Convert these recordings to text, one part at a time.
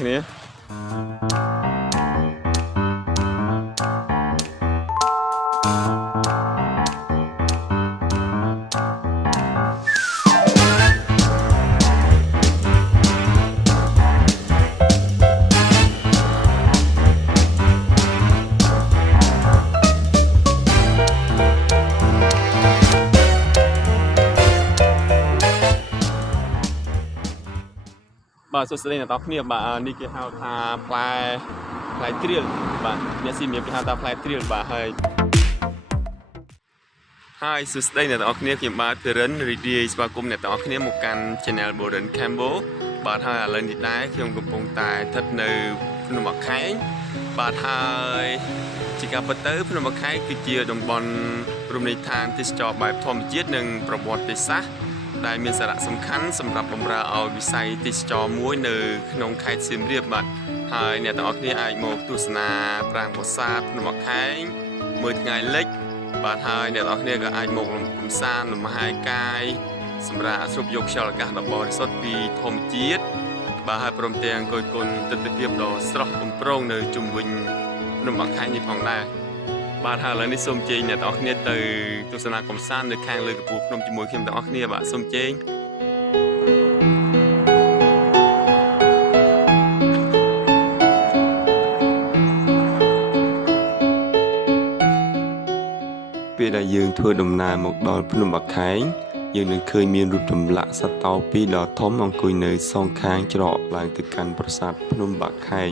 គ្នាបាទសួស្តីអ្នកនរគ្នាបាទនេះគេហៅថាផ្លែត្រៀលបាទអ្នកស៊ីមៀមគេហៅថាផ្លែត្រៀលបាទហើយសួស្តីអ្នកនរគ្នាខ្ញុំបាទភិរិនរីករាយស្វាគមន៍អ្នកនរគ្នាមកកាន់ Channel Boren Cambo បាទហើយឥឡូវនេះដែរខ្ញុំកំពុងតែស្ថិតនៅភ្នំអខេងបាទហើយជាការពិតទៅភ្នំអខេងគឺជាតំបន់រមណីយដ្ឋានទេសចរបែបធម្មជាតិនិងប្រវត្តិសាស្ត្រដែលមានសារៈសំខាន់សម្រាប់បម្រើឲ្យវិស័យទេសចរមួយនៅក្នុងខេត្តសៀមរាបបាទហើយអ្នកទាំងអស់គ្នាអាចមកទស្សនាប្រាង្គប្រាសាទភ្នំអខេងមើលថ្ងៃលិចបាទហើយអ្នកទាំងអស់គ្នាក៏អាចមកកំសាន្តលំហែកាយសម្រាប់ស្រូបយកខ្យល់អាកាសដ៏បរិសុទ្ធពីធម្មជាតិបាទហើយព្រមទាំងគយគន់ទិដ្ឋភាពដ៏ស្រស់បំព្រងនៅជុំវិញភ្នំអខេងនេះផងដែរបាទហើយឥឡូវនេះសូមជើញអ្នកទាំងអស់គ្នាទៅទស្សនាកំសាន្តនៅខាងលើកំពូលភ្នំជាមួយខ្ញុំទាំងអស់គ្នាបាទសូមជើញពេលដែលយើងធ្វើដំណើរមកដល់ភ្នំអខេងយើងនឹងឃើញមានរូបចម្លាក់សត្វតោពីរដ៏ធំអង្គុយនៅសងខាងច្រកឡើងទៅកាន់ប្រាសាទភ្នំបាខេង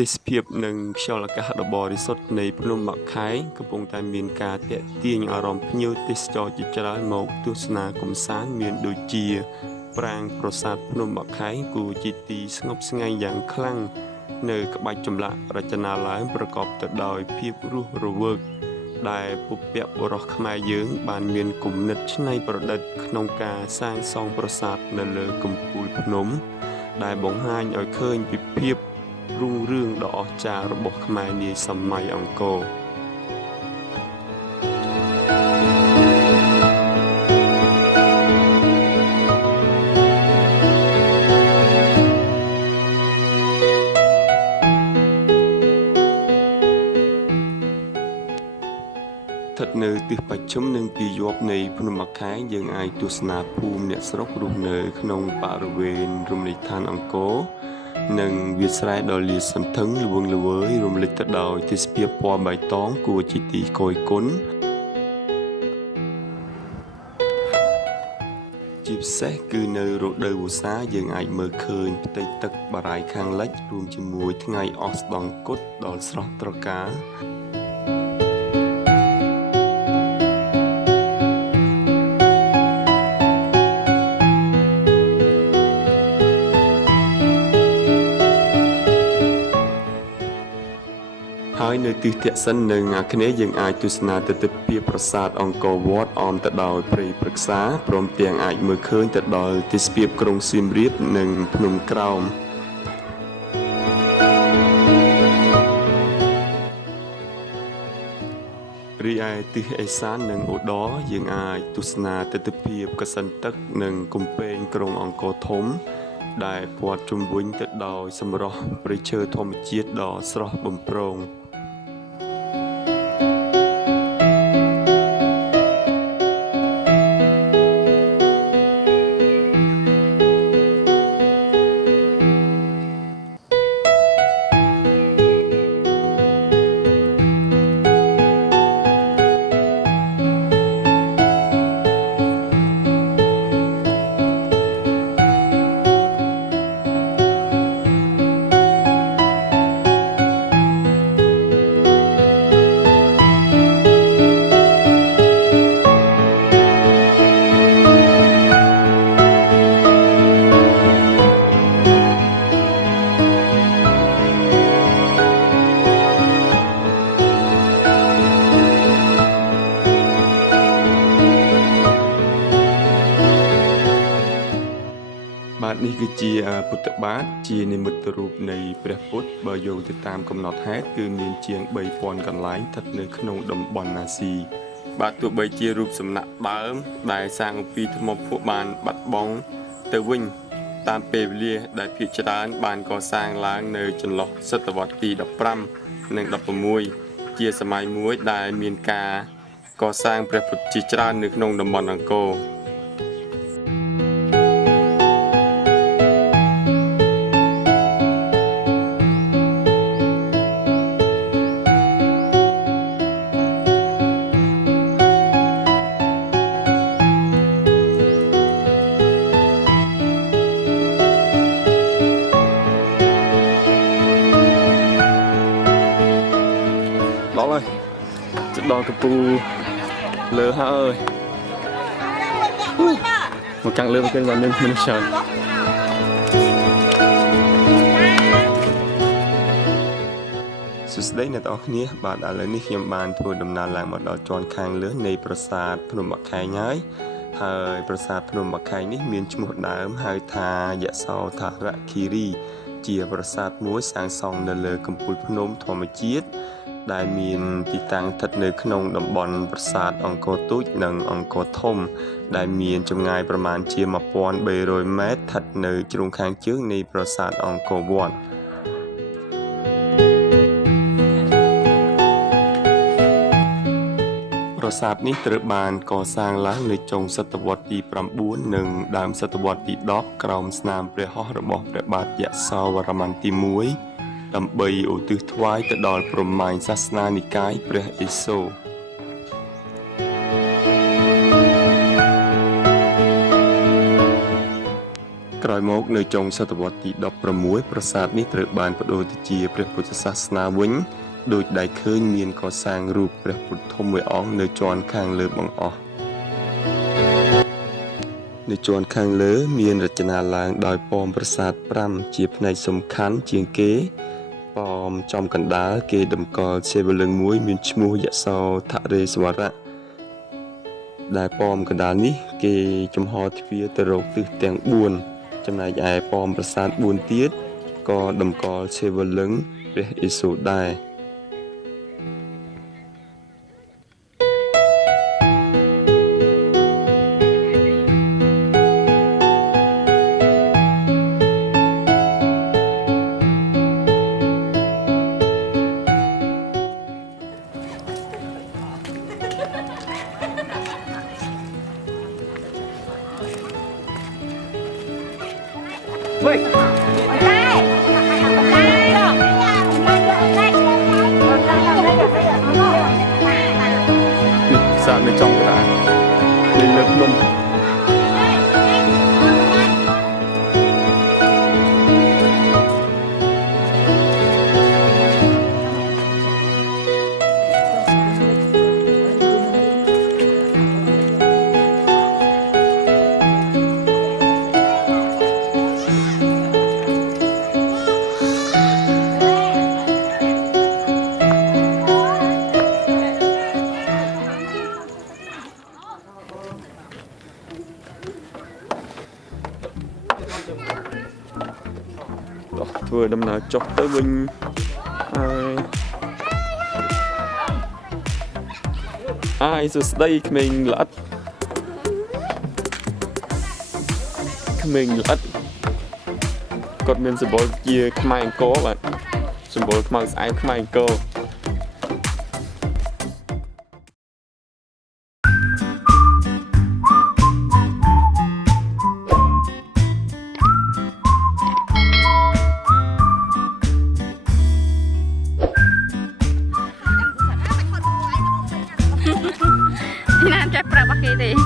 ទេសភាពនិងខ្យល់អាកាសដ៏បរិសុទ្ធនៃភ្នំបាខេងកំពុងតែមានការទាក់ទាញអារម្មណ៍ភ្ញៀវទេសចរជាច្រើនមកទស្សនាកម្សាន្តមានដូចជាប្រាង្គប្រាសាទភ្នំបាខេងគួរជាទីស្ងប់ស្ងាត់យ៉ាងខ្លាំងនៅក្បាច់ចម្លាក់រចនាឡើងប្រកបទៅដោយភាពរស់រវើកដែលពុព្វបុរសខ្មែរយើងបានមានគំនិតច្នៃប្រឌិតក្នុងការសាងសង់ប្រាសាទនៅលើកំពូលភ្នំដែលបង្ហាញឲ្យឃើញពីភាពរុងរឿងដ៏អស្ចារ្យរបស់ខ្មែរនាសម័យអង្គរស្ថិតនៅទិសបស្ចិមនិងទីយប់នៃភ្នំអខេងយើងអាចទស្សនាភូមិអ្នកស្រុករស់នៅក្នុងបរិវេណរមណីយដ្ឋានអង្គរនិងវាលស្រែដ៏លាតសន្ធឹងល្វឹងល្វើយរំលេចទៅដោយទេសភាពពណ៌បៃតងគួរជាទីគយគន់ជាពិសេសគឺនៅរដូវវស្សាយើងអាចមើលឃើញផ្ទៃទឹកបារាយណ៍ខាងលិចរួមជាមួយថ្ងៃអស្តង្គតដ៏ស្រស់ត្រកាលហើយនៅទិសទក្សិណនិងអាគ្នេយ៍យើងអាចទស្សនាទិដ្ឋភាពប្រាសាទអង្គរវត្តអមទៅដោយព្រៃព្រឹក្សាព្រមទាំងអាចមើលឃើញទៅដល់ទេសភាពក្រុងសៀមរាបនិងភ្នំក្រោមរីឯទិសឦសាននិងឧត្តរយើងអាចទស្សនាទិដ្ឋភាពកសិនទឹកនិងកំពែងក្រុងអង្គរធំដែលព័ទ្ធជុំវិញទៅដោយសម្រស់ព្រៃឈើធម្មជាតិដ៏ស្រស់បំព្រង បាទនេះគឺជាពុទ្ធបាទជានិមិត្តរូបនៃព្រះពុទ្ធបើយោងទៅតាមកំណត់ហេតុគឺមានជាង 3000 កន្លែងស្ថិតនៅក្នុងតំបន់អាស៊ីបាទទោះបីជារូបសំណាកដើមដែលសាងអំពីថ្មភក់បានបាត់បង់ទៅវិញតាមពេលវេលាដែលភាគច្រើនបានកសាងឡើងនៅចន្លោះសតវត្សទី15និង16ជាសម័យមួយដែលមានការកសាងព្រះពុទ្ធជាច្រើននៅក្នុងតំបន់អង្គរដល់ហើយជិតដល់កំពូលលើហើយមកខាងលើមកបានមានមនុស្សច្រើនសួស្តីអ្នកទាំងអស់គ្នាបាទឥឡូវនេះខ្ញុំបានធ្វើដំណើរឡើងមកដល់ជាន់ខាងលើនៃប្រាសាទភ្នំបាខែងហើយប្រាសាទភ្នំបាខែងនេះមានឈ្មោះដើមហៅថាយសោធរគិរីជាប្រាសាទមួយសាងសង់នៅលើកំពូលភ្នំធម្មជាតិដែលមានទីតាំងស្ថិតនៅក្នុងតំបន់ប្រាសាទអង្គរទូចនិងអង្គរធំដែលមានចម្ងាយប្រមាណជា 1300 ម៉ែត្រស្ថិតនៅជ្រុងខាងជើងនៃប្រាសាទអង្គរវត្តប្រាសាទនេះត្រូវបានកសាងឡើងនៅចុងសតវត្សទី9និងដើមសតវត្សទី10ក្រោមស្នាមព្រះហស្ថរបស់ព្រះបាទយសោវរ្ម័នទី1ដើម្បីឧទ្ទិសថ្វាយទៅដល់ព្រហ្មញ្ញសាសនានិកាយព្រះឥសូរក្រោយមកនៅចុងសតវត្សទី16ប្រាសាទនេះត្រូវបានប្ដូរទៅជាព្រះពុទ្ធសាសនាវិញដោយដែលឃើញមានកសាងរូបព្រះពុទ្ធធំមួយអង្គនៅជាន់ខាងលើបង្អស់នៅជាន់ខាងលើមានរចនាឡើងដោយប៉មប្រាសាទ5ជាផ្នែកសំខាន់ជាងគេប៉មចំកណ្ដាលគេតម្កល់សេវលឹងមួយមានឈ្មោះយសោធរេស្វរៈដែលប៉មកណ្ដាលនេះគេចំហទ្វារទៅរកទិសទាំង4ចំណែកឯប៉មប្រាសាទ4ទៀតក៏តម្កល់សេវលឹងព្រះឥសូរដែរ喂，សាកនៅចំកណ្ដាលលេលើភ្នំធ្វើដំណើរចុះទៅវិញអាយសួស្ដីក្មេងល្អិតគាត់មានសម្បុរជាខ្មែរអង្គរបាទសម្បុរខ្មៅស្អែកខ្មែរអង្គរNam chắc phải bắt cái gì